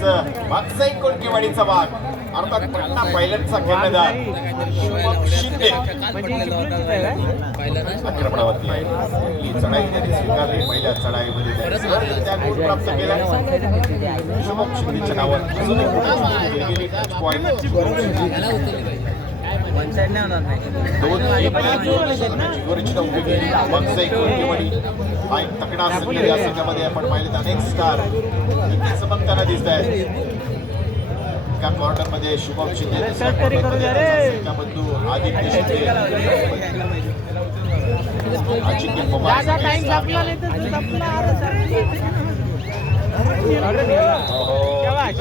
त्यावेळेस मागचा एक कोळकेवाडीचा भाग अर्थात पटना पहिल्यांचा कर्णधार शुभम शिंदे आक्रमणावरती आहे. ही चढाई त्यांनी स्वीकारली. पहिल्या चढाईमध्ये त्यांनी त्या गोल प्राप्त केला. शुभम शिंदेच्या नावावर अजून एक गेली टच पॉइंट. तकडा संघ या संघामध्ये आपण पाहिले अनेक स्टार चमकताना दिसत आहेत. एका क्वार्टर मध्ये शुभम शिंदे, बंधू आदित्य शिंदे, अजिंक्य पवार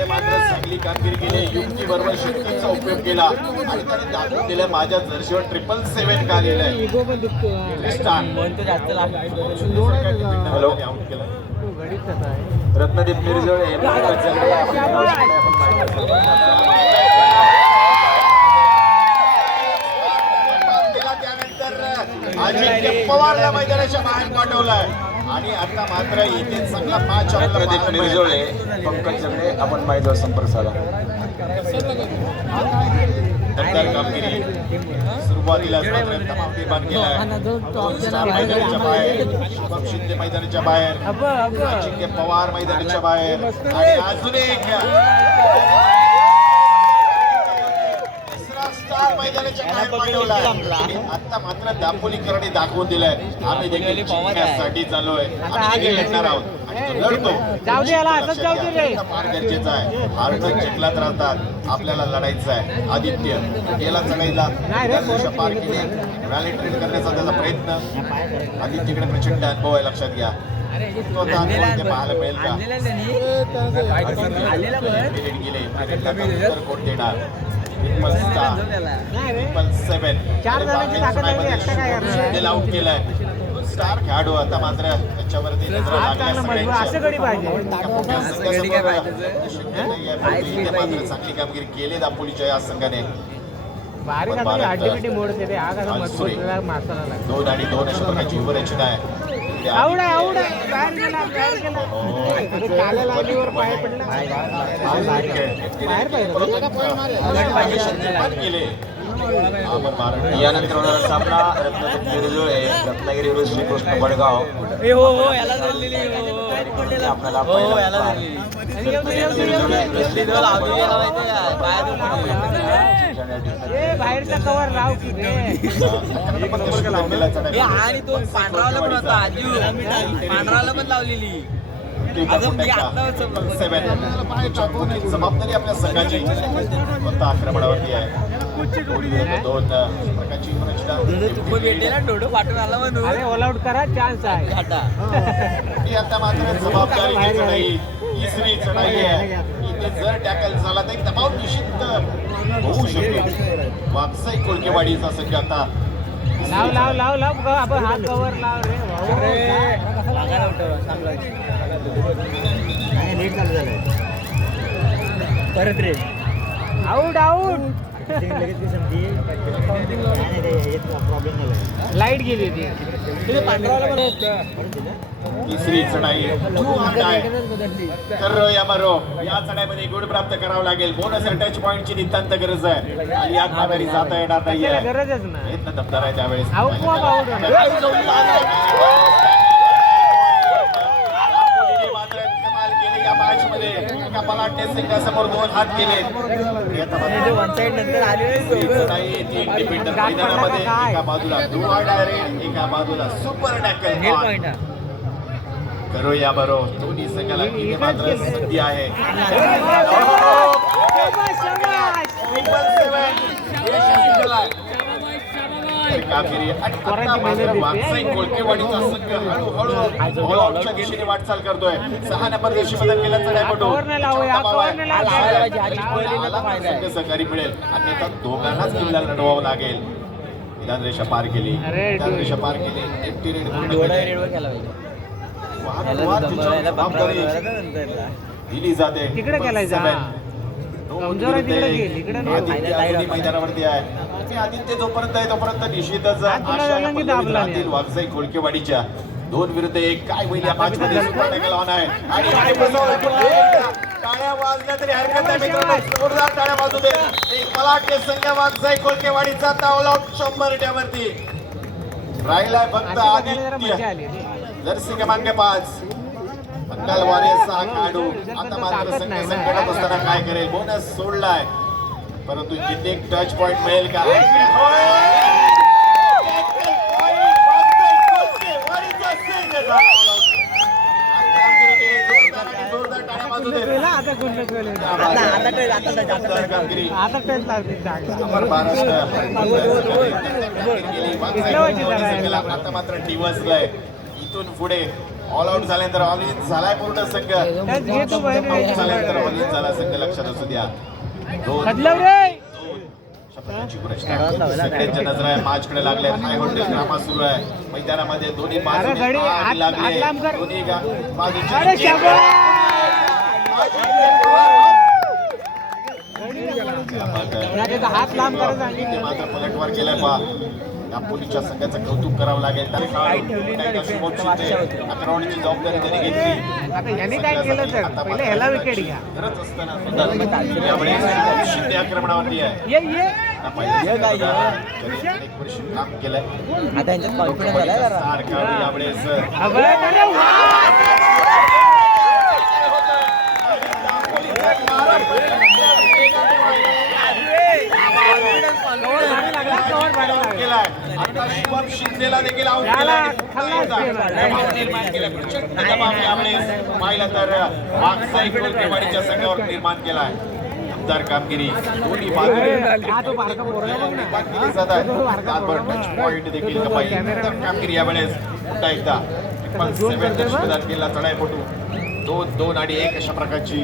मात्र चांगली कामगिरी केली. युक्ती बरोबर शक्तीचा उपयोग केला आणि त्याने दाखवून दिलं माझ्या जर्सीवर 777 का लिहिलंय. हॅलो, आउट केला रत्नदीप मिरजोळे. त्यानंतर अजिंक्य पवारला मैदानाच्या बाहेर पाठवलाय आणि आता मात्र इथे चांगला मॅच रत्नदीप मिरजोळे, पंकज जगडे आपण माहिती संपर्क साधा. दमदार कामगिरी सुरुवातीला तमाम विभाग केलाय. मैदानाच्या बाहेर शुभम शिंदे, मैदानाच्या बाहेर अजिंक्य पवार, मैदानाच्या बाहेर आणि अजून एक स्टार मैदानाच्या बाहेर पाठवला. आता मात्र दापोलीकरांनी दाखवून दिलंय आम्ही देखील जिंकण्यासाठी चाललोय, आम्ही देखील लढणार आहोत आणि तो लढतो. फार गरजेचं आहे. हारणं जिंकलाच राहतात, आपल्याला लढायचं आहे. आदित्य गेला चढाईला पार केली, रॅली ट्रेड करण्याचा त्याचा प्रयत्न. आदित्यकडे प्रचंड अनुभव आहे, लक्षात घ्या. तो आता अनुभव पाहायला मिळेल का? गेले कोण देणार? आउट केलाय स्टार खेळाडू. आता मात्र त्याच्यावरती चांगली कामगिरी केली दापोलीच्या या संघाने. 2 आणि 2 अशा प्रकारची उभरचना आहे. यानंतर होणारा सामना रत्नागिरी मिरजोळे, रत्नागिरी विरुद्ध श्रीकृष्ण बडगाव. आपल्याला बाहेरचा कवर लाव की आणि तो पांढरावाला पण होता, पांढरावाला पण लावलेली. जबाबदारी आपल्या संघाची फक्त आक्रमणावरती आहे. 2 प्रकारची पाठवून आला म्हणून ऑल आउट करा, चान्स आहे. आता मात्र जबाबदारी घ्यायची नाही. तिसरी चढाई आहे. इथे जर टॅकल झाला तर एक दबाव निश्चित होऊ शकतो. वागसाई कोळकेवाडीचा संघ आता लाव लाव लाव लाव आपण हात कवर लाव रे. नीट चालू झालंय परत रे. Out out. लाईट गेली होती. तिसरी चढाई तर या चढाईमध्ये गुण प्राप्त करावं लागेल. बोनस टच पॉइंटची नितांत गरज आहे आणि यात माघारी जाता येणार नाहीये. गरजच ना, दमदार आहे त्यावेळेस. समोर 2 हात केले. एका बाजूला एका बाजूला सुपर टॅकल करूया बरोबर. दोन्ही संघाला मात्र संधी आहे. कोळकेवाडीचा संघ हळूहळू दिशेने वाटचाल करतोय. 6 नंबर दिवशी बदल केला चढाईपटू सहकारी मिळेल, अन्यथा दोघांनाच किल्ला लढवावं लागेल. विधान रेषा पार केली, विधान रेषा पार केली. एमटी रेड दिली जाते. मैदानावरती आहे. आदित्य जोपर्यंत आहे तोपर्यंत निश्चितच वागसाई कोळकेवाडीच्या 2 विरुद्ध 1 काय होईल या मॅच मध्ये. टाळ्या वाजल्या तरी हरकत नाही मित्रांनो, जोरदार टाळ्या वाजू दे. एक मला वाटते संघ वागसाई कोळकेवाडीचा ऑल आउट 100 वरती राहिलाय फक्त आदित्य. जर्सी क्रमांक 5 बंगाल वॉरियर्सचा हा खेळाडू आता मात्र संघ संकटात असताना काय करेल, बोनस सोडलाय परंतु किती टच पॉइंट मिळेल का. जोरदार टाळ्या वाजू दे. आता मात्र डिवसलाय. इथून पुढे ऑल आउट झाल्यानंतर ऑल इन झालाय पूर्ण संघ. आउट झाल्यानंतर ऑल इन झाला संघ, लक्षात असू द्या. सगळ्यांच्या नजरा मॅचकडे लागल्या. हाय व्होल्टेज ड्रामा सुरू आहे मैदानामध्ये. दोन्ही बाजूने आग लागली. दोन्ही बाजूचे हात लांब मात्र पलटवार केलाय. पहा या पोलीसच्या संघाचं कौतुक करावं लागेल. अकरावणीची जबाबदारी त्यांनी घेतली. आता यांनी काय केलं तर पहिले ह्याला विकेट घ्या. करत असताना यावेळी शिंदे आक्रमणावरती आहे. एक वर्ष काम केलंय. आता यांच्यात कॉन्फिडन्स झालाय जरा. सारखा यावेळेस केलाय. आता शुभम शिंदेला देखील आउट निर्माण केलाय. प्रचंड दबाव यावेळेस पाहिलं तर वागसाई कोळकेवाडीच्या संघावर निर्माण केलाय. दमदार कामगिरी दोन्ही टच पॉइंट देखील कमाई. दमदार कामगिरी यावेळेस पुन्हा एकदा 7 केला चढाईपटू. 2-2 आणि 1 अशा प्रकारची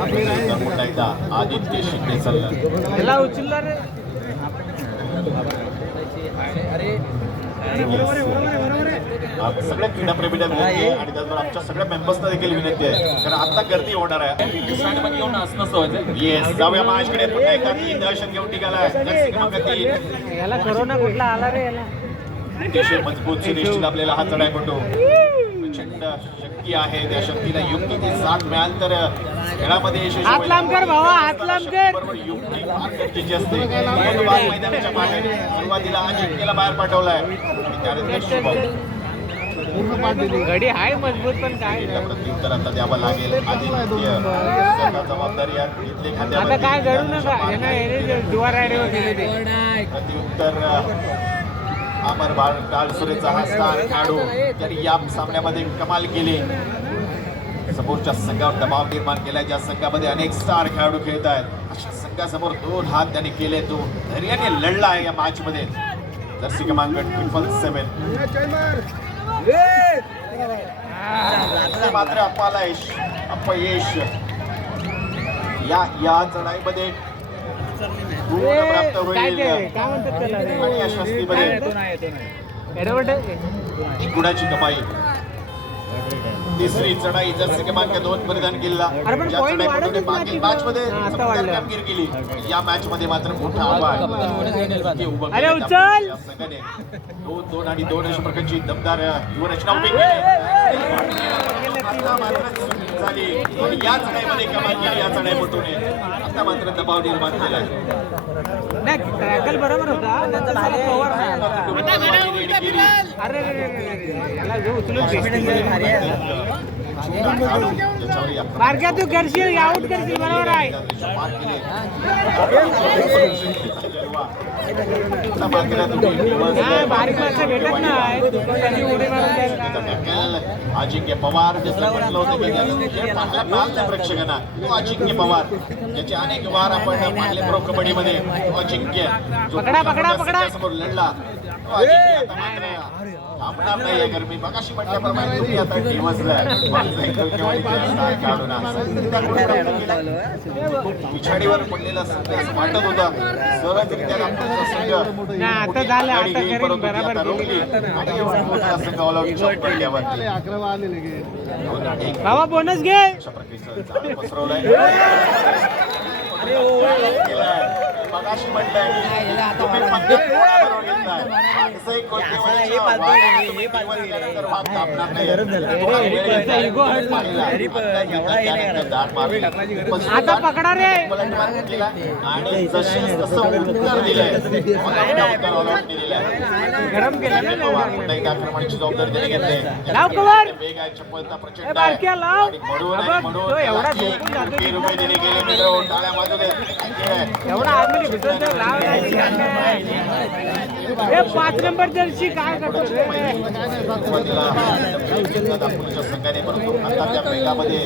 पुन्हा एकदा आदित्य शिंदे चालला. उचलला रे. सगळ्या क्रीडाप्रेमींना विनंती आहे आणि त्याचबरोबर आमच्या सगळ्या मेंबर्सना देखील विनंती आहे, कारण आता गर्दी होणार आहे. येस, जाऊया माझ्याकडे पुन्हा एकदा 3 दहशत घेऊन निघालाय. याला कोरोना कुठला आला रे याला. अतिशय मजबूत सुनिश्चित आपल्याला हा चढाईपटू. प्रचंड शक्ती आहे. त्या शक्तीला युक्ती ती साथ मिळाल तर खेळामध्ये यशस्वी हात लांब कर भावा, हात लांब कर. बरोबर युक्ती फार गरजेची असते. मैदानाच्या बाहेर सुरुवातीला अजिंक्यला बाहेर पाठवलाय आणि त्यानंतर शुभम. गडी हाय मजबूत पण काय प्रत्युत्तर आता द्यावं लागेल. आदित्य जबाबदारी घेतली आता काय घडू नका. दुवार रायडीवर गेले ते प्रत्युत्तर अमर डाळसुरेचा हा स्टार खेळाडू त्यांनी या सामन्यामध्ये कमाल केली. समोरच्या संघावर दबाव निर्माण केलाय. ज्या संघामध्ये अनेक स्टार खेळाडू खेळत आहेत अशा संघासमोर 2 हात त्यांनी केले. तो धैर्याने लढला आहे या मॅच मध्ये. जर्सी क्रमांक 777 मात्र अपयश या चढाईमध्ये प्राप्त होईल आणि या शस्तीमध्ये गुणाची कमाई. तिसरी चढाई जर्सी क्रमांक 2 परिधान केला. ज्या चढाईपटूने मागील मॅच मध्ये कामगिरी केली, या मॅच मध्ये मात्र मोठा आव्हान संघाने 2-2 आणि 2 अशा प्रकारची दमदार युवरचना उभी झाली आणि या चढाईमध्ये कमाल केली. या चढाईपटूने आता मात्र दबाव निर्माण केलाय. बरोबर होता. मार्ग्या तू करशील, आउट करशील. बरोबर आहे. बारीक माणसं भेटत नाही. अजिंक्य पवार जसं म्हटलं होतं की प्रेक्षकांना तो अजिंक्य पवार ज्याचे अनेक वार आपण पाहिले प्रो कबड्डीमध्ये. अजिंक्य समोर लढला. थांबणार नाहीये गरमी. मगाशी म्हटल्याप्रमाणे तुम्ही आता पिछाडीवर पडलेला संघ असं वाटत होता. सहजरित्या आता झालं. बाबा बोनस घे. पसरवलाय. मगाशी म्हटलंय तुम्ही पंगत कोणाबरोबर घेतलाय माणसंही कोणत्या वेळेला वाघ कापणार नाही. आता पकडा रे. आणि जशी तसं उत्तर दिलंय उत्तर ऑलआउट दिलेलं गरम केलं ना पुन्हा एकदा आक्रमणाची जबाबदारी त्याने घेतली. लाव कवर. वेग आहे, चपळता प्रचंड ए, बारक्या आहे. लाव. आणि म्हणून अबे, तो एवढा झोपून जातो. कोटी रुपये दिले गेले मित्र टाळ्या वाजू दे. एवढा आतमध्ये घुसून तर लाव नाही. हे 5 नंबर जर्सी काय करतो रे. दापोलीच्या संघाने परंतु आता त्या मेघामध्ये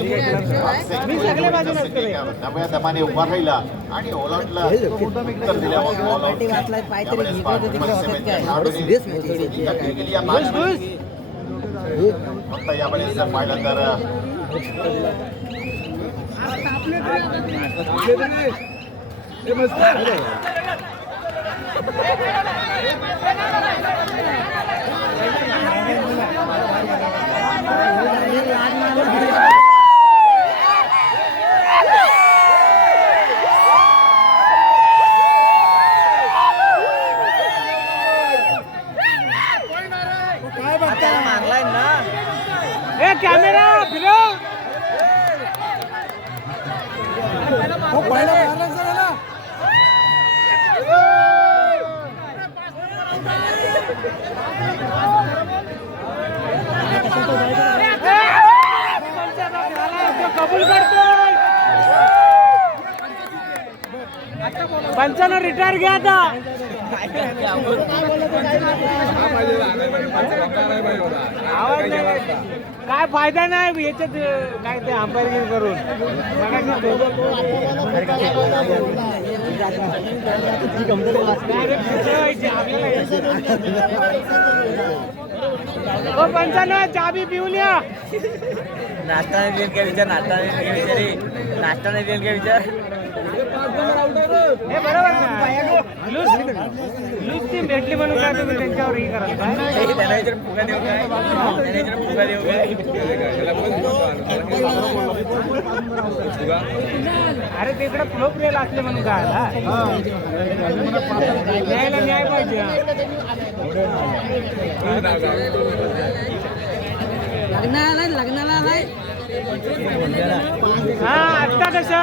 मी सगळे बाजूला असतो रे. नव्या दमाने उभा राहिला आणि ओलाटला उत्तर दिल्यावर ऑल आउट या घुस घुस. फक्त यावेळेस जर पाहिलं तर मारलाय ना. ए कॅमेरा फिरव. कबूल करतोय. पंचानं रिटायर घ्या आता. आवाज नाही. काय फायदा नाही याच्यात काय ते अंपायरिंग करून. पंचानं चाबी पिऊन या. नाश्ता नाही देईल काय विचार. नाश्ता नाही देईल विचार रे. नाश्ता नाही देईल काय विचार. हे बरोबर ना. लूज टीम भेटली म्हणून काय तुम्ही त्यांच्यावर ही करा. त्यांना विचार फुगा देऊ काय. त्यांना विचार फुगा देऊ काय. अरे तिकडे फ्लो प्रेल असले म्हणून काय आला. न्यायला न्याय पाहिजे. लग्नाला आलाय. हा आता कसं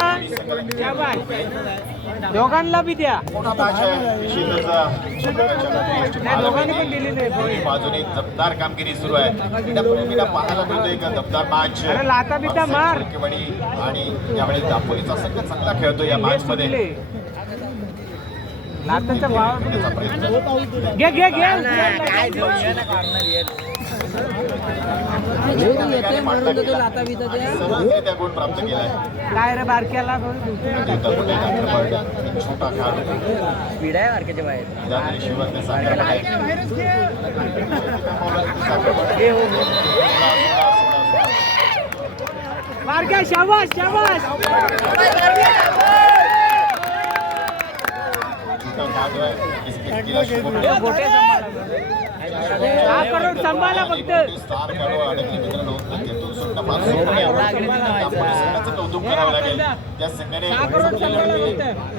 दोघांना बी द्या. मोठा मॅच आहे निश्चितच. नाही दोघांनी पण दिली नाही. दोन्ही बाजूने जबदार कामगिरी सुरू आहे. क्रीडाप्रेमीला पाहायला मिळतो एक दबदार मॅच. अरे लाता बिता मार. आणि यावेळी दापोलीचा संघ चांगला खेळतो या मॅच मध्ये. लाताचा भाव प्रयत्न घे घे घे. काय देऊ ना कॉर्नर सहजरित्या गुण प्राप्त केलाय. काय रे बारक्याला छोटा खेळाडू स्पीड आहे मार्केटच्या बाहेर. विधान शिवरने साखर बारक्या शाबास शाबास. हा करोड सांभाळा फक्त. स्टार खेळाडू अडकले मित्रांनो. त्यातून सुद्धा फार कौतुक करावं लागेल. त्या संघाने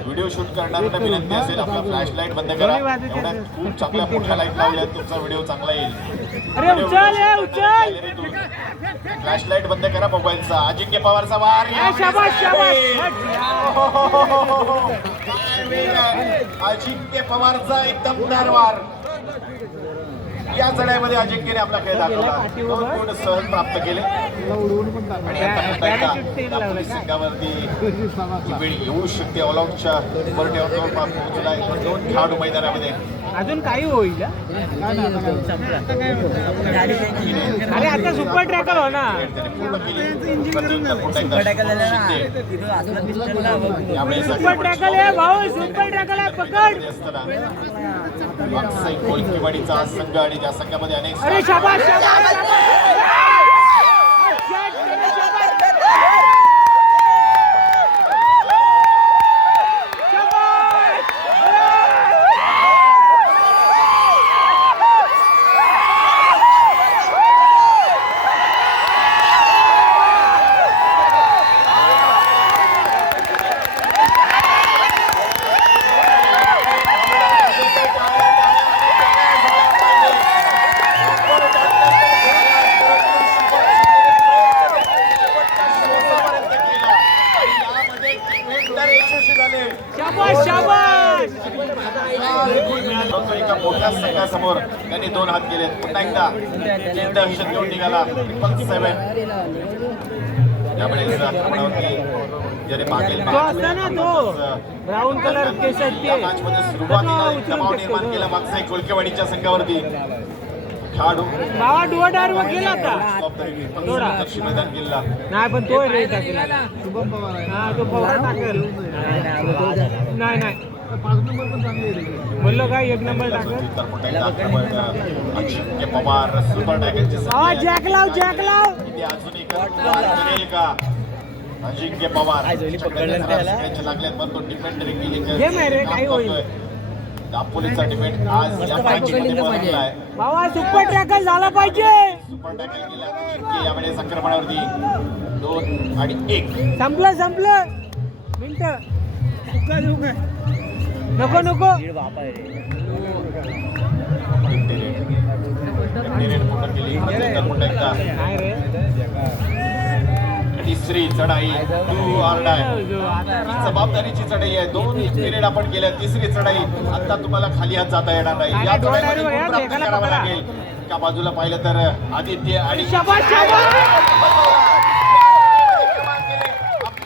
व्हिडिओ शूट करणाऱ्यांना विनंती असेल आपला फ्लॅश लाईट बंद करा. एवढ्या खूप चांगल्या मोठ्या लाईट लावल्या तुमचा व्हिडिओ चांगला येईल. अरे उचल हे उचल. फ्लॅश लाईट बंद करा मोबाईलचा. अजिंक्य पवारचा वार. शाबास शाबास. अजिंक्य पवारचा एक दमदार वार. या चढाईमध्ये अजिंक्यने आपला खेळ दाखवला. 2 गुण सहज प्राप्त केले. आणि आता दापोली संघावरती ही वेळ येऊ शकते. ऑलआउटच्या बरट्यावर जवळपास पोहोचलाय. 2 खेळाडू मैदानामध्ये. अजून काही होईल. अरे आता सुपर ट्रॅकर हो ना. सुपर ट्रॅकल आहे भाऊ. सुपर ट्रॅकल आहे. पकड. कोलकेवाडीचा संघ आणि त्या संघामध्ये अनेक. अरे शाबास शाबास. दापोलीने 2 हात केले. पुन्हा एकदा तीन दहशत घेऊन निघाला 777. यावेळेस आक्रमणावरती ज्याने मागील तो असता ना तो ब्राऊन कलर केसाची या मॅचमध्ये सुरुवातीला दबाव निर्माण केला मागचा एक कोलकेवाडीच्या संघावरती. खेळाडू गावा डुवाडार वर गेला होता दक्षिण मैदान केला. नाही पण तो रे टाकेल हा तो पवार टाकेल नाही नाही बोललो काय 1 नंबर टाकेल. तर पुन्हा एकदा आक्रमण अजिंक्य पवार सुपर टायगरचे हा जॅक लाव किती अजून एक करेल का अजिंक्य पवार सगळ्यांचे लागल्यात पण तो डिफेंडरी गेम आहे रे, काही होईल. दापोलीचा डिफेंड आज या मॅचमध्ये बदललाय. बाबा सुपर टॅकल झाला पाहिजे. सुपर टॅकल केला अजिंक्य यावेळेस आक्रमणावरती 2 आणि 1. संपलं मिनिट नको काय रे तिसरी चढाई टू ऑर्डर जबाबदारीची चढाई आहे. 2 पिरियड आपण केल्या. तिसरी चढाई आता तुम्हाला खाली हात जाता येणार नाही. या चढाईमध्ये गुण प्राप्त करावा लागेल. एका बाजूला पाहिलं तर आदित्य आणि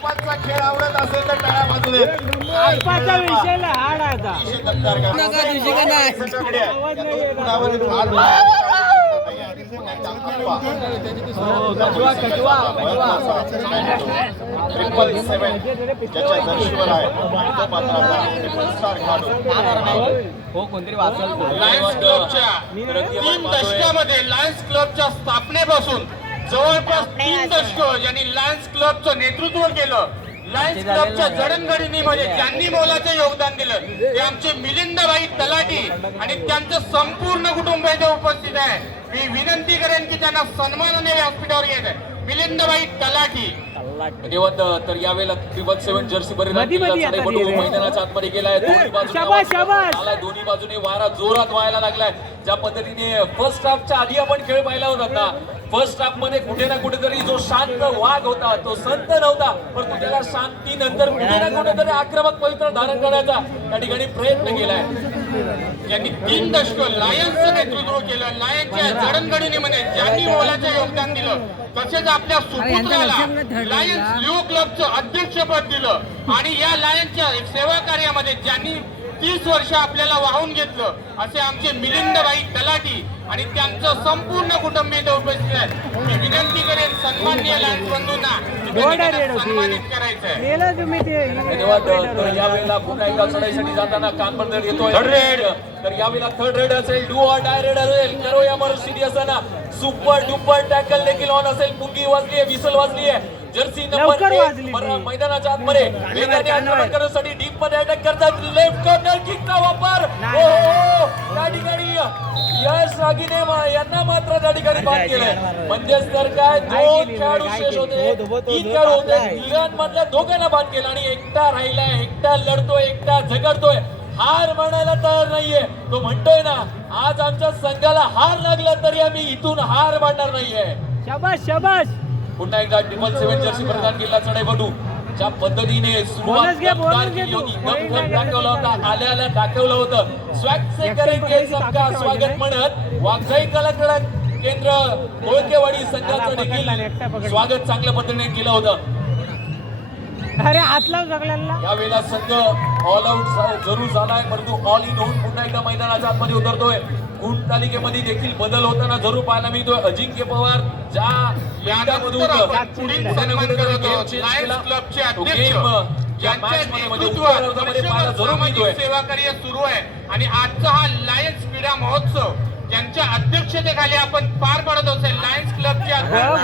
अप्पाचा खेळ आवडत असेल तर टाळ्या बाजू देत. आसपासच्या विषयाला हाड आता तीन दशकामध्ये लायन्स क्लबच्या स्थापनेपासून जवळपास 3 दशक यांनी लायन्स क्लबचं नेतृत्व केलं. लायन्स क्लबच्या जडणघडणीमध्ये ज्यांनी मोलाचं योगदान दिलं ते आमचे मिलिंदबाई तलाठी आणि त्यांचं संपूर्ण कुटुंब इथे उपस्थित आहे. मी विनंती करेन की त्यांना सन्मानाने व्यासपीठावर येत आहे. मिलिंदबाई तलाठी धन्यवाद. तर यावेळेला 777 जर्सी मैदानाच्या आतमध्ये गेलाय. दोन्ही बाजूने वारा जोरात व्हायला लागलाय. ज्या पद्धतीने फर्स्ट हाफच्या आधी आपण खेळ पाहिला होता ना, फर्स्ट हाफ मध्ये कुठे ना कुठेतरी जो शांत वाघ होता तो संत नव्हता, परंतु त्याला शांती नंतर कुठे ना कुठेतरी आक्रमक पवित्र धारण करण्याचा त्या ठिकाणी प्रयत्न केलाय. यांनी 3 दशक लायन्सचं नेतृत्व केलं. लायन्सच्या जडणघडणीमध्ये ज्यांनी मोलाचं योगदान दिलं तसेच आपल्या सुपुत्राला लायन्स लिओ क्लबचं अध्यक्षपद दिलं आणि या लायन्सच्या सेवा कार्यामध्ये ज्यांनी 30 वर्ष आपल्याला वाहून घेतलं असे आमचे मिलिंदबाई तलाठी आणि त्यांचं संपूर्ण कुटुंब इथे उपस्थित आहे. मी विनंती करेन सन्माननीय लायन्स बंधूंना सन्मानित करायचंय. धन्यवाद. तर यावेळेला पुन्हा एकदा चढाईसाठी जाताना कानपडदर येतोय थर्ड रेड. तर यावेळेला थर्ड रेड असेल, डू ऑर डाय रेड असेल, करो या मर्सिडी असताना सुपर डुपर टॅकल देखील ऑन असेल. पुंगी वाजली आहे, विसल वाजली आहे. जर्सी नंबर 1 मैदानाच्या आतमध्ये वेगाने आक्रमण करण्यासाठी डीप मध्ये अटॅक करतात. लेफ्ट कॉर्नर किकचा वापर. त्या ठिकाणी यश रागीने यांना मात्र त्या ठिकाणी बाद केलंय. म्हणजेच तर काय 2 खेळाडू शेष होते, 3 खेळाडू होते. तिघांमधल्या दोघांना बाद केलं आणि एकटा राहिलाय, एकटा लढतोय, एकटा झगडतोय. हार म्हणायला तयार नाहीये. तो म्हणतोय ना, आज आमच्या संघाला हार लागला तरी आम्ही इथून हार मानणार नाहीये. शाबास पुन्हा एकदा 777 जर्सी प्रदान केला चढाईपटू. ज्या पद्धतीने सुरुवात केली होती, दाखवलं होतं, आल्याला दाखवलं होतं. स्वॅग से करेंगे सबका स्वागत म्हणत वाघजाई कलाकार केंद्र कोळकेवाडी संघाचं देखील स्वागत चांगल्या पद्धतीने केलं होतं. अरे हातला जगल्याला यावेळेला संघ ऑल आउट जरूर झालाय, परंतु ऑल इन होऊन पुन्हा एकदा मैदानाच्या आतमध्ये उतरतोय. गुण तालिकेमध्ये देखील बदल होताना जरूर पाहायला मिळतोय. अजिंक्य पवार ज्या यादामधून पुढील सन्मान करत आहोत लायन्स क्लबचे अध्यक्ष सेवा कार्य सुरू आहे आणि आजचा हा लायन्स क्रीडा महोत्सव ज्यांच्या अध्यक्षतेखाली आपण पार पडत असेल लायन्स क्लबचे अध्यक्ष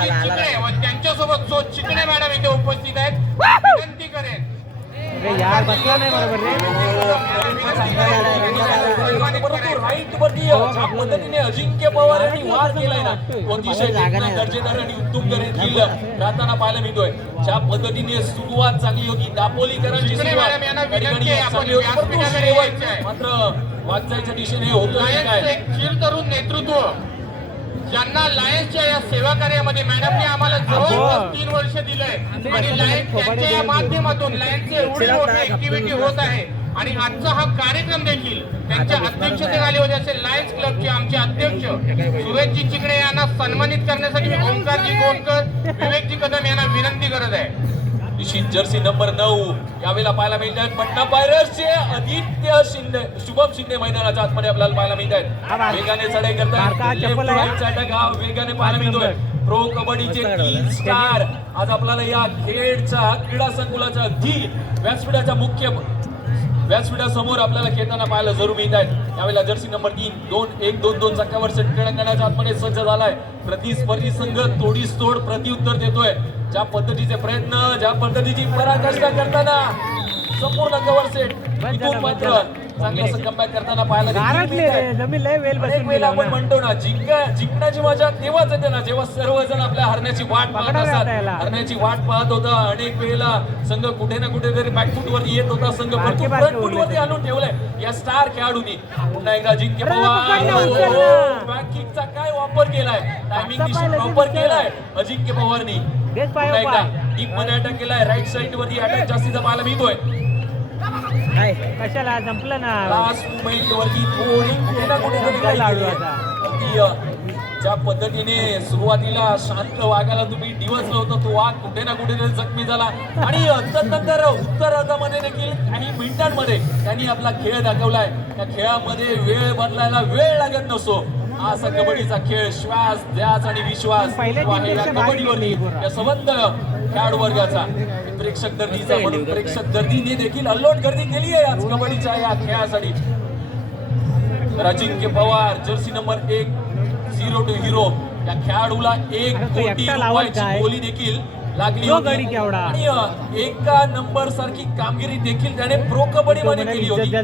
चिकणे व त्यांच्यासोबत सो चिकणे मॅडम इथे उपस्थित आहेत. विनंती करेन यार बसला नाही बरोबर राईट वरती ज्या पद्धतीने अजिंक्य पवार यांनी वार केलाय ना, अतिशय दर्जेदार आणि उत्तम देखील राहताना पाहायला मिळतोय. ज्या पद्धतीने सुरुवात चांगली होती दापोलीकरांची मात्र वागजाईच्या दिशेने होत चिर तरुण नेतृत्व ज्यांना लायन्सच्या या सेवा कार्यामध्ये मॅडमने आम्हाला जवळपास 3 वर्ष दिलंय आणि लायन्स त्यांच्या या माध्यमातून लायन्सचे एवढी मोठी ऍक्टिव्हिटी होत आहे आणि आजचा हा कार्यक्रम देखील त्यांच्या अध्यक्षतेखाली होते असेल. लायन्स क्लबचे आमचे अध्यक्ष सुरेशजी चिकडे यांना सन्मानित करण्यासाठी मी ओंकारजी गोंडकर, विवेकजी कदम यांना विनंती करत आहे. निश्चित जर्सी नंबर 9 यावेळेला पाहायला मिळत आहेत. पटना पायरट्सचे आदित्य शिंदे, शुभम शिंदे मैदानाच्या आतमध्ये आपल्याला पाहायला मिळत आहेत. वेगाने चढाई करतात. लेफ्ट राईटचा अटॅक हा वेगाने पाहायला मिळतोय. प्रो कबड्डीचे 3 स्टार आज आपल्याला या खेळचा क्रीडा संकुलाच्या अगदी व्यासपीठाच्या मुख्य व्यासपीठासमोर आपल्याला खेळताना पाहायला जरूर मिळत आहेत. यावेळेला जर्सी नंबर 3 2-1-2-2 चक्कावर सेट क्रीडांगणाच्या आतमध्ये सज्ज झालाय. प्रतिस्पर्धी संघ तोडीस तोड प्रत्युत्तर देतोय. ज्या पद्धतीचे प्रयत्न, ज्या पद्धतीची पराकाष्ठा करताना संपूर्ण कव्हर सेट इथून मात्र चांगलं असं कमबॅक करताना पाहायला अनेक वेळेला आपण म्हणतो ना, जिंकण्याची मजा तेव्हाच येते ना जेव्हा सर्वजण आपल्या हरण्याची वाट पाहत असतात. हरण्याची वाट पाहत होता. अनेक वेळेला संघ कुठे ना कुठेतरी बॅकफूट वरती येत होता. संघ फ्रंटफूट वरती आणून ठेवलाय या स्टार खेळाडूनी. पुन्हा एकदा अजिंक्य पवार बॅककिकचा काय वापर केलाय, टायमिंग निश्चित प्रॉपर केलाय अजिंक्य पवारनी. पुन्हा एकदा डीप मध्ये अटॅक केलाय. राईट साइड वरती अटॅक जास्तीचा पाहायला मिळतोय. कशाला संपलं ना लास्ट मोमेंट वरती थोडी कुठे ना कुठे ज्या पद्धतीने सुरुवातीला शांत वागायला तुम्ही डिवचलं होतं, तो वाघ कुठे ना कुठेतरी जखमी झाला. आणि नंतर उत्तरार्धामध्ये देखील काही मिनिटांमध्ये त्यांनी आपला खेळ दाखवलाय. त्या खेळामध्ये वेळ बदलायला वेळ लागत नसतो. हा असा कबड्डीचा खेळ, श्वास ध्यास आणि विश्वास कबड्डीवरती या संबंध खेळाडू वर्गाचा प्रेक्षक गर्दीचा म्हणून प्रेक्षक गर्दीने देखील अल्लोट गर्दी केली आहे आज कबड्डीच्या या खेळासाठी. Ajinkya Pawar jersey number 1 0 two zero या खेळाडूला 1 कोटी रुपयाची बोली देखील लागली होती. आणि एका नंबर सारखी कामगिरी देखील त्याने प्रो कबड्डी मध्ये केली होती.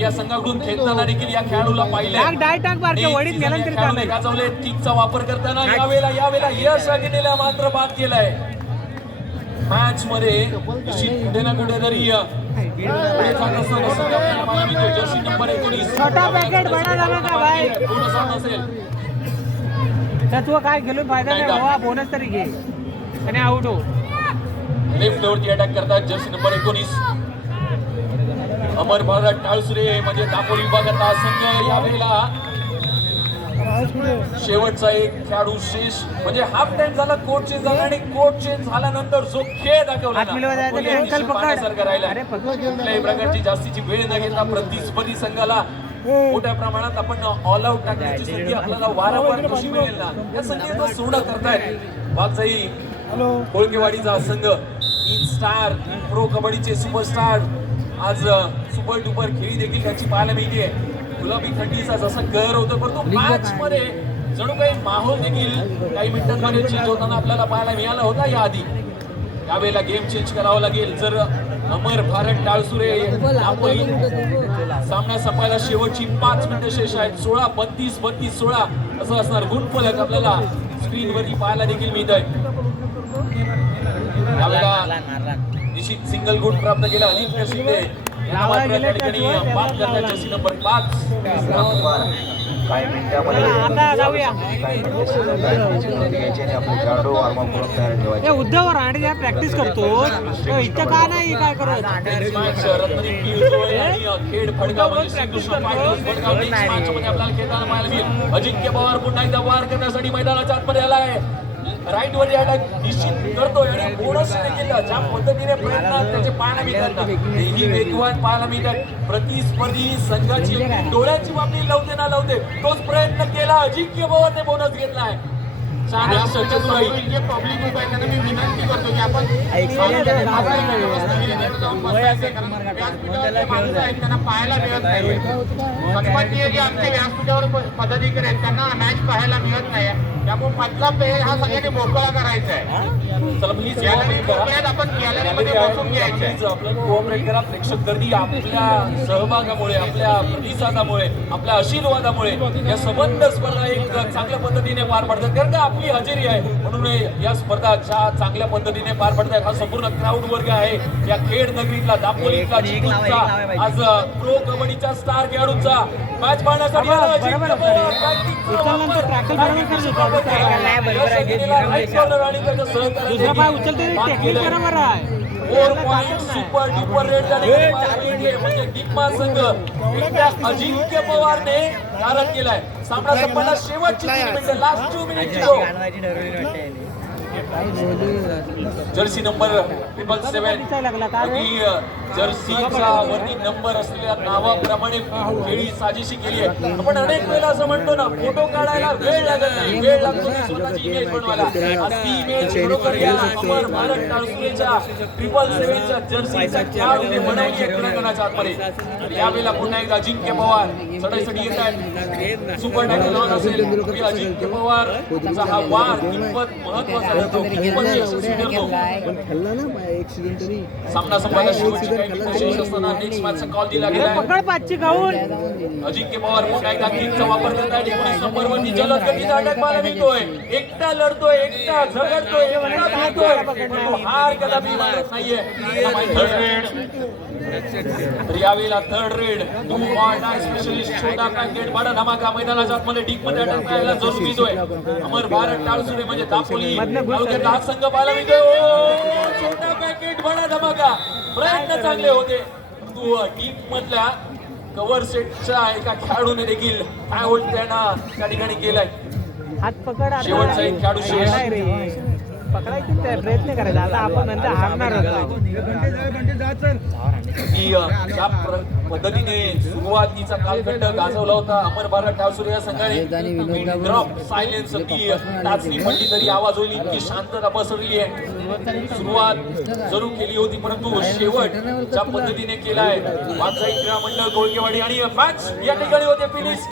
या संघाकडून खेळताना देखील या खेळाडूला पाहिले गाजवले. किकचा वापर करताना यावेळेला यश आघाडीला मात्र बाद केलाय. मॅच मध्ये कुठे ना कुठेतरी जर्सी नंबर 19 असेल तत्व काय गेलो फायदा नाही बाबा, बोनस तरी घे आणि आउट हो. लेफ्ट वरती अटॅक करतात जर्सी नंबर 19 अमर भारत टाळसुरे म्हणजे दापोली विभागाचा संघ. यावेळेला शेवटचा एक खेळाडू शेष म्हणजे हाफ टाइम झाला, कोर्ट चेंज झाला आणि कोर्ट चेंज झाल्यानंतर जो खेळ दाखवला पाहण्यासारखा राहिला. कुठल्याही प्रकारची जास्तीची वेळ न घेता प्रतिस्पर्धी संघाला मोठ्या प्रमाणात आपण ऑल आउट टाकण्याची संधी आपल्याला वारंवार कशी मिळेल ना, या संधीचा सोडा करतायत वाघजाई कोळकेवाडीचा संघ. 3 स्टार प्रो कबड्डीचे सुपरस्टार आज सुपर डुपर खेळी देखील त्याची पाहायला मिळते. गुलाबी थंडीचा जसं कहर होतं, परंतु मॅच मध्ये जणू काही माहोल देखील काही मिनिटांमध्ये चेंज होताना आपल्याला पाहायला मिळाला होता. याआधी यावेळेला गेम चेंज करावं लागेल. जर अमर भारत टाळसुरे सामना संपायला शेवटची 5 मिनिटं शेष आहेत. 16-32 32-16 असं असणार. गुणफलक आपल्याला स्क्रीनवरती पाहायला देखील मिळत आहे. यावेळेला निश्चित सिंगल गुण प्राप्त केला अजिंक्य शिंदे. जर्सी नंबर 5 काही मिनिटांमध्ये उद्धव राणे प्रॅक्टिस करतो इथं का नाही काय करत. खेळ फडकावून आपल्याला खेळताना पाहायला मिळेल. अजिंक्य पवार पुन्हा एकदा वार करण्यासाठी मैदानाच्या आतमध्ये आला आहे. राईट वर अटॅक निश्चित करतोय आणि बोनस देखील ज्या पद्धतीने प्रयत्न त्याचे पाहायला मिळतात तेही वेगवान पाहायला मिळतात. प्रतिस्पर्धी संघाची डोळ्याची वापणी लावते ना लावते तोच प्रयत्न केला. अजिंक्य पवारने बोनस घेतलाय. पब्लिक उभं आहे त्यांना मी विनंती करतो की आपण त्यांना पाहायला मिळत नाही. सन्माननीय जे आमचे व्यासपीठावर पदाधिकारी आहेत त्यांना मॅच पाहायला मिळत नाही. त्यामुळे मधला पेज हा सगळ्यांनी मोकळा करायचा आहे. चला प्लीज आपण गॅलरीमध्ये बसून घ्यायचं आहे. आपलं कोऑपरेट करा. प्रेक्षक गर्दी आपल्या सहभागामुळे, आपल्या प्रतिसादामुळे, आपल्या आशीर्वादामुळे या संबंध स्पर्धा एक चांगल्या पद्धतीने पार पडतात. कारण का आपली हजेरी आहे म्हणून या स्पर्धा चांगल्या पद्धतीने पार पडतात. हा संपूर्ण क्राऊड वर्ग आहे या खेड नगरीतला, दापोलीतला, चिपळूणचा आज प्रो कबड्डीच्या स्टार खेळाडूंचा मॅच पाहण्यासाठी दुसरा पाय उचलते टेक्निक बरोबर आहे. 4 पॉइंट सुपर डुपर रेड झाले म्हणजे टिप्पा संघ एकट्या अजिंक्य पवारने धारण केलाय. सामना संपला शेवटची 3 मिनिटं लास्ट 2 मिनिट. जर्सी नंबर 777 जर्सीचा वरती नंबर असलेल्या नावाप्रमाणे खेळी साजेशी केली आहे. आपण अनेक वेळा असं म्हणतो ना, फोटो काढायला वेळ लागत नाही, वेळ लागतो ती स्वतःची इमेज बनवायला. आज ती इमेज खरोखर या अमर भारत टाळसुरेच्या 777च्या जर्सीचा खेळाडूने बनवली आहे क्रीडांगणाच्या आतमध्ये. यावेळेला पुन्हा एकदा अजिंक्य पवार चढाईसाठी येत आहेत. सुपर टॅकल लॉन असेल की अजिंक्य पवार हा वार किंमत महत्वाचा ठरतो, किंमत यशस्वी ठरतो. सामना संपला शेवटची काही मिनिटं शेष असताना नेक्स्ट मॅचचा कॉल दिला गेला आहे. पकड पाचची खाऊन अजिंक्य पवार पुन्हा एकदा किकचा वापर करत आहे. 19 नंबरवरती जलद गतीचा अटॅक पाहायला मिळतोय. एकटा लढतोय, एकटा झगडतोय, एकटा भिडतोय, परंतु हार कदापि मानत नाहीये. तर यावेळेला third raid do or die specialist छोटा पॅकेट बडा धमाका मैदानाच्या आतमध्ये डीप मध्ये अटॅक करायला जरूर मिळतोय. अमर भारत टाळसुरे म्हणजे दापोली तालुक्यातला हा संघ पाहायला मिळतोय. ओ छोटा पॅकेट बडा धमाका, प्रयत्न चांगले होते परंतु डीप मधल्या कव्हर सेटच्या एका खेळाडूने देखील काय होत त्यांना त्या ठिकाणी केलाय. हात पकड आता. शेवटचा एक खेळाडू शेष. नाही रे, पकडायची प्रयत्न करायचा. आता आपण नंतर हारणार होतो. की ज्या पद्धतीने सुरुवातीचा कालखंड गाजवला होता अमर भारत टाळसुरे या संघाने, ड्रॉप सायलेन्स ती टाचणी पडली तरी आवाज होईल इतकी शांतता पसरली आहे. सुरुवात जरूर केली होती परंतु शेवट ज्या पद्धतीने केलाय वाचाई क्रीडा मंडळ गोळकेवाडी आणि मॅच या ठिकाणी होते फिनिश.